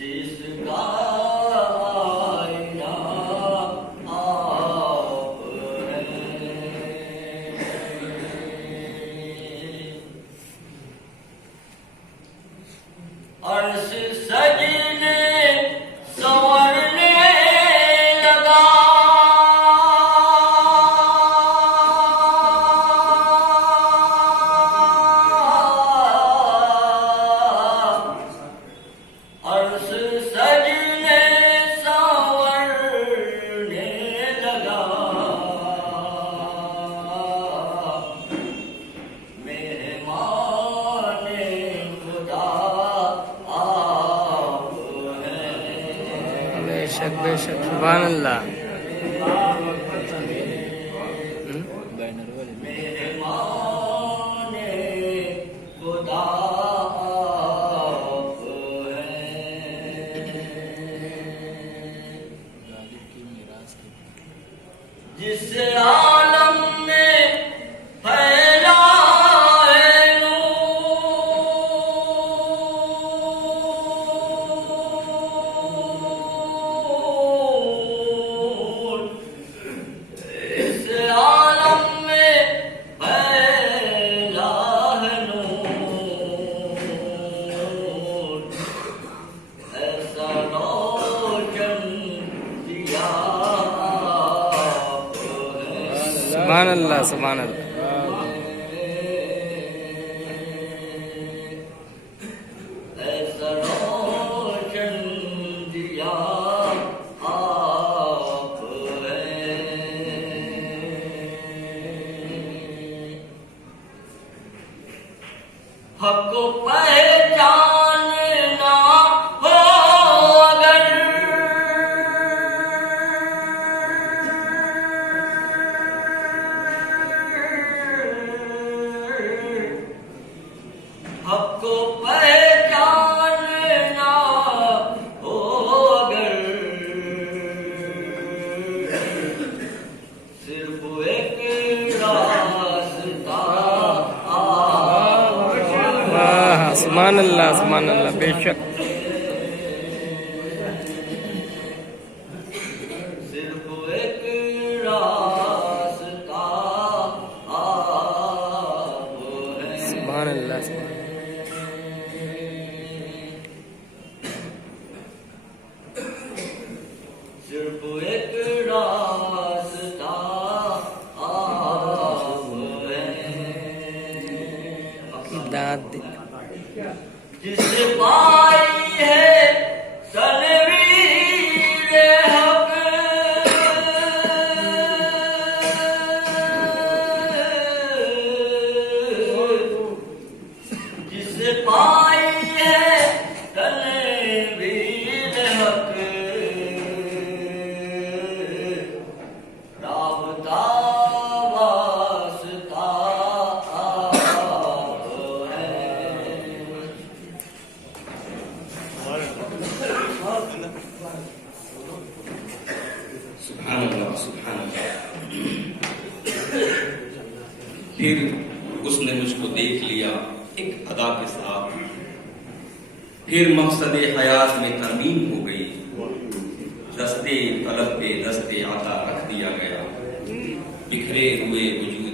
जिसका आईना आप हैं। अर्श सजने संवरने लगा, अर्श सजने संवरने लगा। मेहमाने खुदा आप हैं। बेशक बेशक, सुभान अल्लाह। मेहमाने खुदा आप हैं। जिस आलम में फैला है नूर, इस आलम में फैला है नूर। ऐसा रोशन दिया आप हैं। सुभान अल्लाह, सुभान अल्लाह। ऐसा रोशन दिया आप हैं। हक को पहचानना हो अगर, हक को पहचानना हो अगर, सिर्फ एक रास्ता वाह, सुभान अल्लाह, सुभान अल्लाह। बेशक सिर्फ एक रास्ता आप हैं। सुभान अल्लाह, सुभान अल्लाह। सिर्फ एक रास्ता आप हैं। दाद दे। जिसने पाई है तनवीर हक, जिसने पाई है तनवीर हक, राबता वास्ता आप हैं। सुभान अल्लाह, सुभान अल्लाह। फिर उसने मुझको देख लिया एक अदा के साथ, फिर मकसद हयात में तरमीम हो गई। दस्ते तलब पे दस्ते आता रख दिया गया, बिखरे हुए वजूद